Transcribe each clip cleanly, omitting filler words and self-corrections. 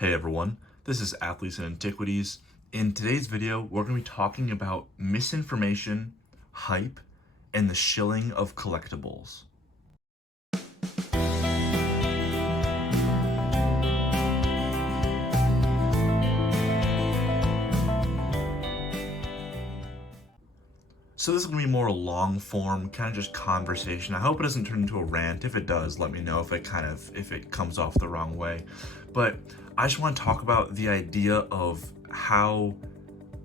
Hey everyone, this is Athletes and Antiquities. In today's video, we're going to be talking about misinformation, hype, and the shilling of collectibles. So this is going to be more long form, kind of just conversation. I hope it doesn't turn into a rant. If it does, let me know if it comes off the wrong way. But I just want to talk about the idea of how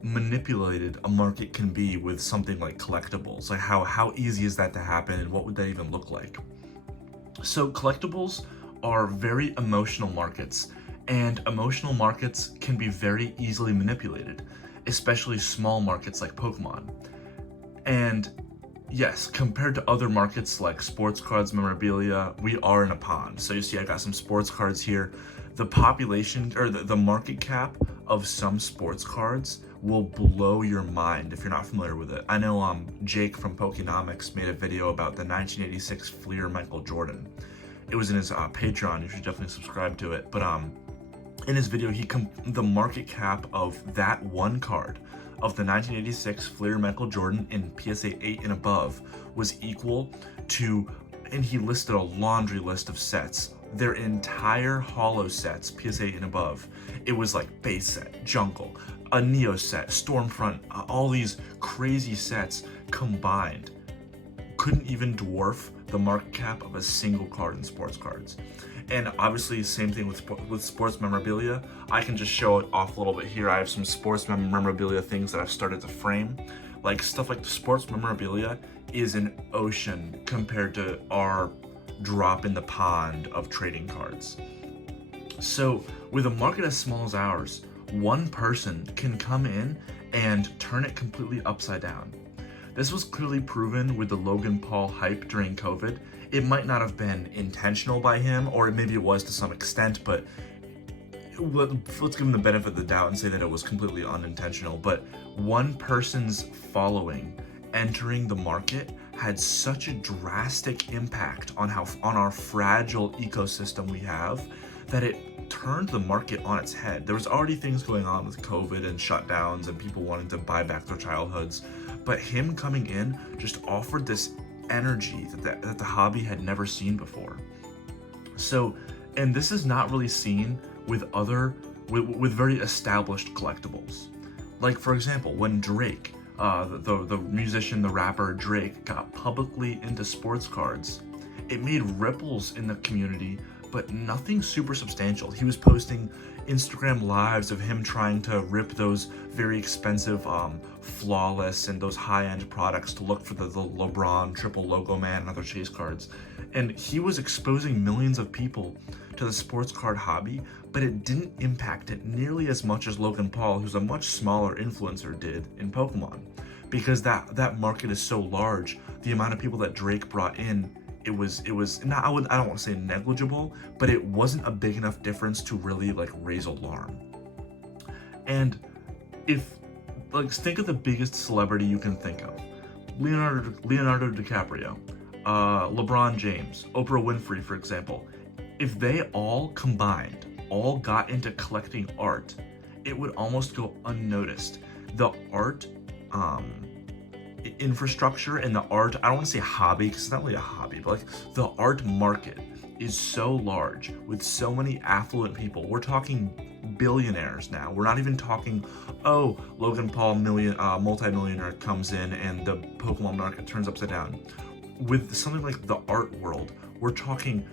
manipulated a market can be with something like collectibles. Like how easy is that to happen, and what would that even look like? So collectibles are very emotional markets, and emotional markets can be very easily manipulated, especially small markets like Pokemon. And yes, compared to other markets like sports cards, memorabilia, we are in a pond. So you see I got some sports cards here. The population, or the market cap of some sports cards will blow your mind if you're not familiar with it. I know Jake from Pokenomics made a video about the 1986 Fleer Michael Jordan. It was in his Patreon. You should definitely subscribe to it. But in his video, the market cap of that one card of the 1986 Fleer Michael Jordan in PSA 8 and above was equal to, and he listed a laundry list of sets, their entire holo sets, PSA 8 and above. It was like base set, jungle, a Neo set, Stormfront, all these crazy sets combined couldn't even dwarf the market cap of a single card in sports cards. And obviously, same thing with sports memorabilia. I can just show it off a little bit here. I have some sports memorabilia things that I've started to frame. Like stuff like the sports memorabilia is an ocean compared to our drop in the pond of trading cards. So with a market as small as ours, one person can come in and turn it completely upside down. This was clearly proven with the Logan Paul hype during COVID. It might not have been intentional by him, or maybe it was to some extent, but let's give him the benefit of the doubt and say that it was completely unintentional. But one person's following entering the market had such a drastic impact on our fragile ecosystem we have, that it turned the market on its head. There was already things going on with COVID and shutdowns and people wanting to buy back their childhoods, but him coming in just offered this energy that the hobby had never seen before. So, and this is not really seen with with very established collectibles. Like for example, when Drake, the musician, the rapper Drake, got publicly into sports cards, it made ripples in the community, but nothing super substantial. He was posting Instagram lives of him trying to rip those very expensive flawless and those high-end products to look for the LeBron triple logo man and other chase cards. And he was exposing millions of people to the sports card hobby, but it didn't impact it nearly as much as Logan Paul, who's a much smaller influencer, did in Pokemon. Because that market is so large, the amount of people that Drake brought in, it was not, I don't want to say negligible, but it wasn't a big enough difference to really like raise alarm. And think of the biggest celebrity you can think of: Leonardo DiCaprio, LeBron James, Oprah Winfrey, for example. If they all combined, all got into collecting art, it would almost go unnoticed. The art infrastructure and the art, I don't want to say hobby because it's not really a hobby, but like the art market is so large with so many affluent people. We're talking billionaires now. We're not even talking, oh, Logan Paul multi-millionaire comes in and the Pokemon market turns upside down. With something like the art world, we're talking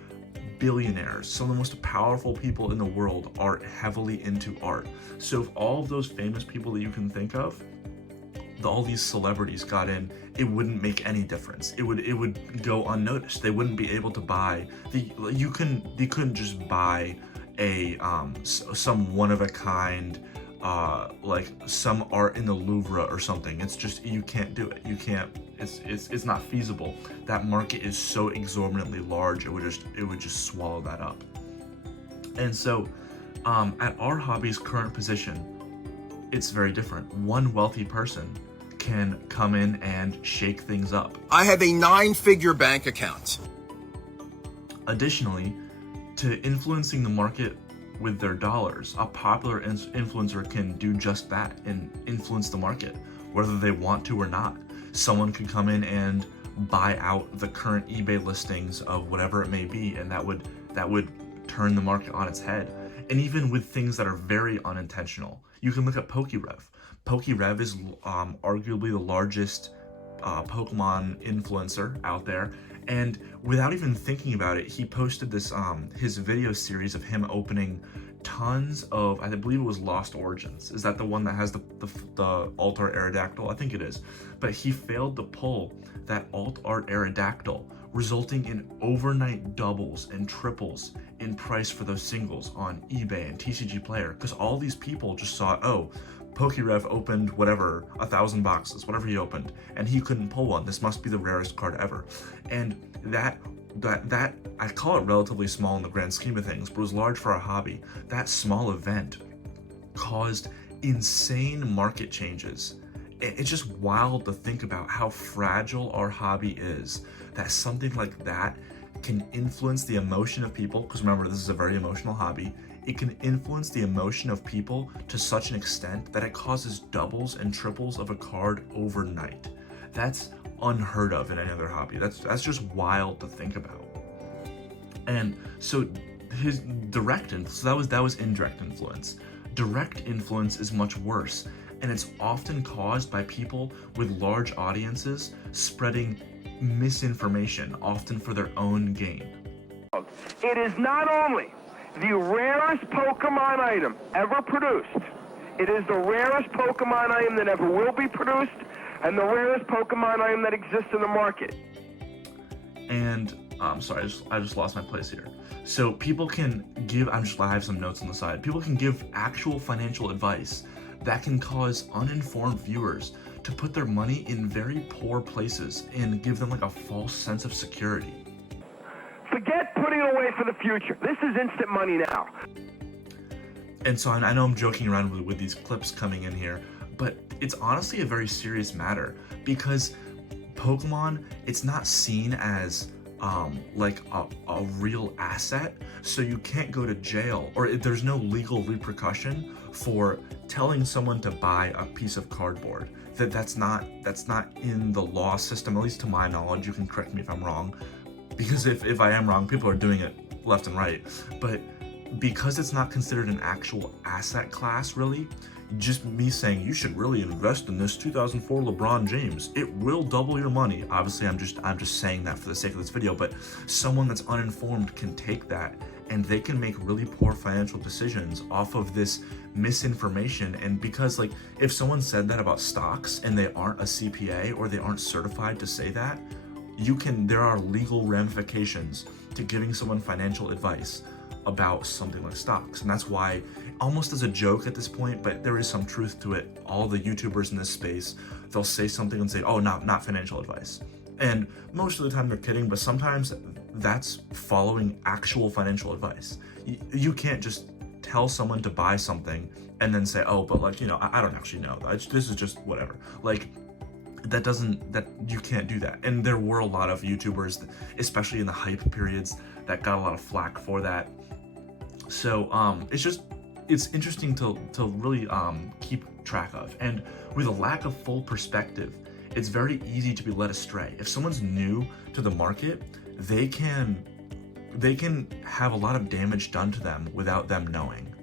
billionaires. Some of the most powerful people in the world are heavily into art. So if all of those famous people that you can think of, all these celebrities got in, it wouldn't make any difference. It would go unnoticed. They wouldn't be able to buy they couldn't just buy a some one of a kind like some art in the Louvre or something. It's just, you can't do it. You can't, it's not feasible. That market is so exorbitantly large, it would just swallow that up. And so at our hobby's current position, it's very different. One wealthy person can come in and shake things up. I have a 9-figure bank account. Additionally, to influencing the market with their dollars. A popular influencer can do just that and influence the market, whether they want to or not. Someone could come in and buy out the current eBay listings of whatever it may be, and that would turn the market on its head. And even with things that are very unintentional, you can look at PokeRev. PokeRev is arguably the largest Pokemon influencer out there, and without even thinking about it, he posted this his video series of him opening tons of, I believe it was Lost Origins. Is that the one that has the alt art Aerodactyl? I think it is. But he failed to pull that alt art Aerodactyl, resulting in overnight doubles and triples in price for those singles on eBay and TCG Player, because all these people just saw, oh, PokeRev opened whatever, 1,000 boxes, whatever he opened, and he couldn't pull one. This must be the rarest card ever. And that I call it relatively small in the grand scheme of things, but it was large for our hobby. That small event caused insane market changes. It's just wild to think about how fragile our hobby is, that something like that can influence the emotion of people, because remember, this is a very emotional hobby. It can influence the emotion of people to such an extent that it causes doubles and triples of a card overnight. That's unheard of in any other hobby. That's just wild to think about. And so his direct influence, so that was indirect influence. Direct influence is much worse, and it's often caused by people with large audiences spreading misinformation, often for their own gain. It is not only the rarest Pokemon item ever produced, it is the rarest Pokemon item that ever will be produced, and the rarest Pokemon item that exists in the market. And sorry, I just lost my place here. So people can give, I have some notes on the side. People can give actual financial advice that can cause uninformed viewers to put their money in very poor places and give them like a false sense of security. Forget putting away for the future. This is instant money now. And so I know I'm joking around with these clips coming in here, but it's honestly a very serious matter, because Pokemon, it's not seen as like a real asset, so you can't go to jail, or there's no legal repercussion for telling someone to buy a piece of cardboard. That's not in the law system, at least to my knowledge. You can correct me if I'm wrong, because if I am wrong, people are doing it left and right. But because it's not considered an actual asset class, really, just me saying you should really invest in this 2004 LeBron James, it will double your money. Obviously, I'm just saying that for the sake of this video, but someone that's uninformed can take that and they can make really poor financial decisions off of this misinformation. And because, like, if someone said that about stocks and they aren't a CPA or they aren't certified to say that, there are legal ramifications to giving someone financial advice about something like stocks. And that's why, almost as a joke at this point, but there is some truth to it, all the YouTubers in this space, they'll say something and say, oh, not financial advice. And most of the time they're kidding, but sometimes that's following actual financial advice. You can't just tell someone to buy something and then say, oh, but like, I don't actually know. This is just whatever. Like, you can't do that. And there were a lot of YouTubers, especially in the hype periods, that got a lot of flack for that. So it's interesting to really keep track of. And with a lack of full perspective, it's very easy to be led astray. If someone's new to the market, they can have a lot of damage done to them without them knowing.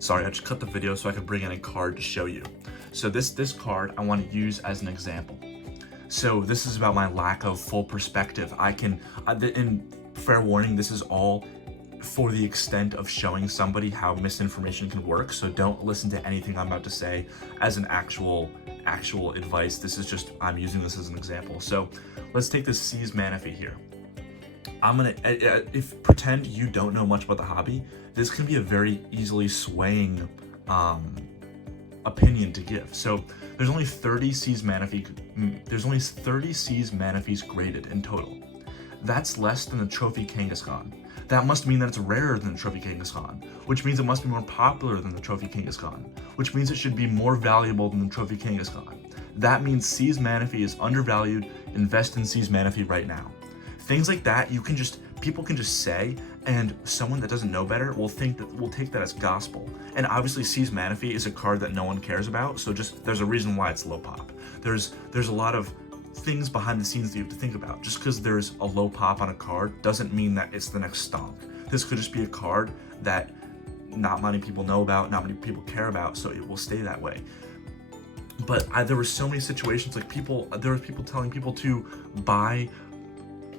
Sorry, I just cut the video so I could bring in a card to show you. So this card I want to use as an example. So this is about my lack of full perspective. In fair warning, this is all for the extent of showing somebody how misinformation can work. So don't listen to anything I'm about to say as an actual advice. This is just, I'm using this as an example. So let's take this Seize Manaphy here. I'm gonna, pretend you don't know much about the hobby. This can be a very easily swaying opinion to give. So there's only 30 Seize Manaphy, graded in total. That's less than the Trophy Kangaskhan. That must mean that it's rarer than the Trophy Kangaskhan, which means it must be more popular than the Trophy Kangaskhan, which means it should be more valuable than the Trophy Kangaskhan. That means Seize Manaphy is undervalued. Invest in Seize Manaphy right now. Things like that, you can just people can just say, and someone that doesn't know better will take that as gospel. And obviously Seize Manaphy is a card that no one cares about, so just there's a reason why it's low pop. There's a lot of things behind the scenes that you have to think about. Just because there's a low pop on a card doesn't mean that it's the next stonk. This could just be a card that not many people know about, not many people care about, so it will stay that way. But there were so many situations, like there were people telling people to buy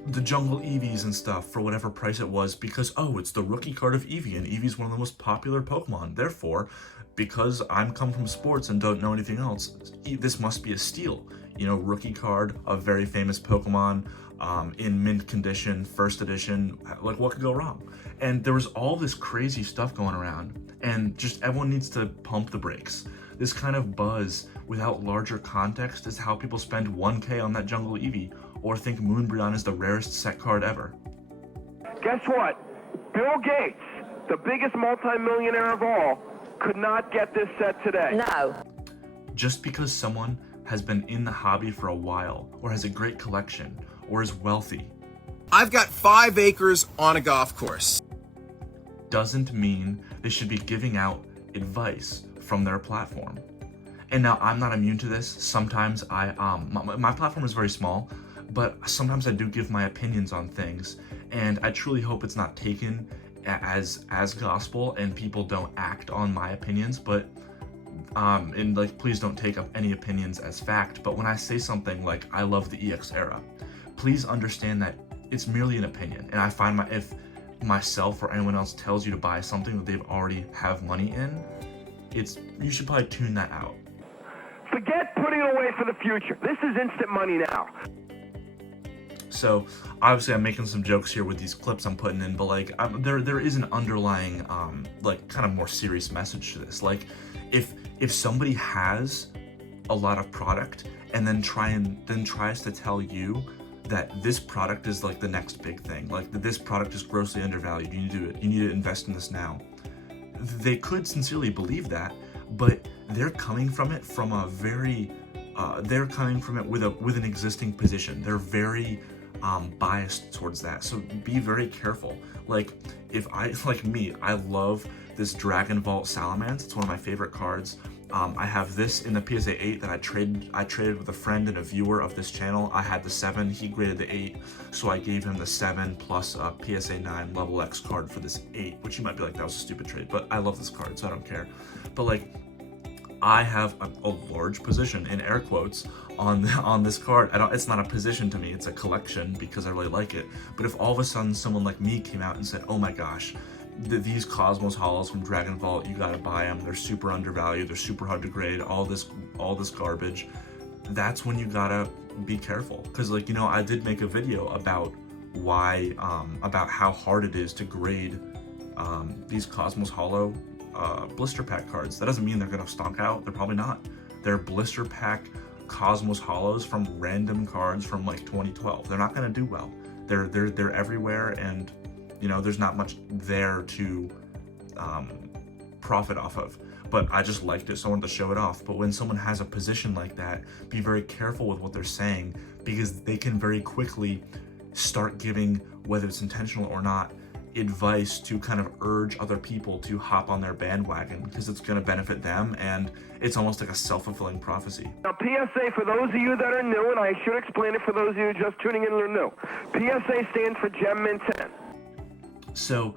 the Jungle Eevees and stuff for whatever price it was because, oh, it's the rookie card of Eevee, and Eevee's one of the most popular Pokemon. Therefore, because I'm come from sports and don't know anything else, this must be a steal. You know, rookie card of very famous Pokemon, in mint condition, first edition, like what could go wrong? And there was all this crazy stuff going around, and just everyone needs to pump the brakes. This kind of buzz without larger context is how people spend 1K on that Jungle Eevee, or think Moonbreon is the rarest set card ever. Guess what? Bill Gates, the biggest multi-millionaire of all, could not get this set today. No. Just because someone has been in the hobby for a while, or has a great collection, or is wealthy, I've got 5 acres on a golf course. doesn't mean they should be giving out advice from their platform. And now I'm not immune to this. Sometimes my platform is very small, but sometimes I do give my opinions on things, and I truly hope it's not taken as gospel and people don't act on my opinions. But and like, please don't take up any opinions as fact. But when I say something like I love the EX era, please understand that it's merely an opinion. And I find if myself or anyone else tells you to buy something that they've already have money in, you should probably tune that out. Forget putting it away for the future. This is instant money now. So obviously I'm making some jokes here with these clips I'm putting in, but like there is an underlying like kind of more serious message to this. Like if somebody has a lot of product and then tries to tell you that this product is like the next big thing, like that this product is grossly undervalued, you need to invest in this now. They could sincerely believe that, but they're coming from it from a very with an existing position. They're very biased towards that, so be very careful. Like I love this Dragon Vault Salamence. It's one of my favorite cards. I have this in the PSA 8 that I traded with a friend and a viewer of this channel. I had the 7, he graded the 8, so I gave him the 7 plus a PSA 9 level X card for this 8, which you might be like, that was a stupid trade, but I love this card, so I don't care. But like, I have a large position, in air quotes, on this card. It's not a position to me, it's a collection because I really like it. But if all of a sudden someone like me came out and said, oh my gosh, these Cosmos Hollows from Dragon Vault, you gotta buy them, they're super undervalued, they're super hard to grade, all this garbage, that's when you gotta be careful. Because like, you know, I did make a video about why, about how hard it is to grade these Cosmos Hollow blister pack cards. That doesn't mean they're gonna stonk out, they're probably not. They're blister pack Cosmos Hollows from random cards from like 2012. They're not gonna do well. They're everywhere, and you know, there's not much there to profit off of. But I just liked it, so I wanted to show it off. But when someone has a position like that, be very careful with what they're saying, because they can very quickly start giving, whether it's intentional or not, advice to kind of urge other people to hop on their bandwagon, because it's going to benefit them, and it's almost like a self-fulfilling prophecy. Now, PSA, for those of you that are new, and I should explain it for those of you just tuning in that are new, PSA stands for Gem Mint 10. So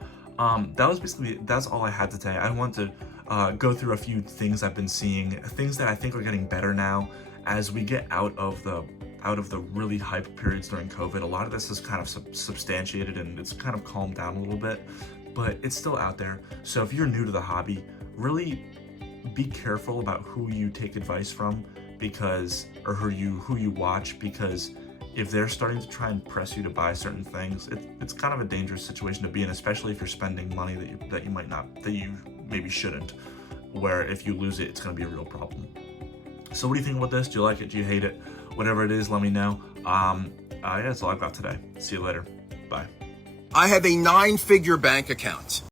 that's all I had to say. I want to go through a few things I've been seeing, things that I think are getting better now as we get out of the really hype periods during COVID. A lot of this is kind of substantiated, and it's kind of calmed down a little bit, but it's still out there. So if you're new to the hobby, really be careful about who you take advice from, or who you watch, because if they're starting to try and press you to buy certain things, it's kind of a dangerous situation to be in, especially if you're spending money that you maybe shouldn't, where if you lose it, it's going to be a real problem. So what do you think about this? Do you like it? Do you hate it? Whatever it is, let me know. Yeah, that's all I've got today. See you later. Bye. I have a 9-figure bank account.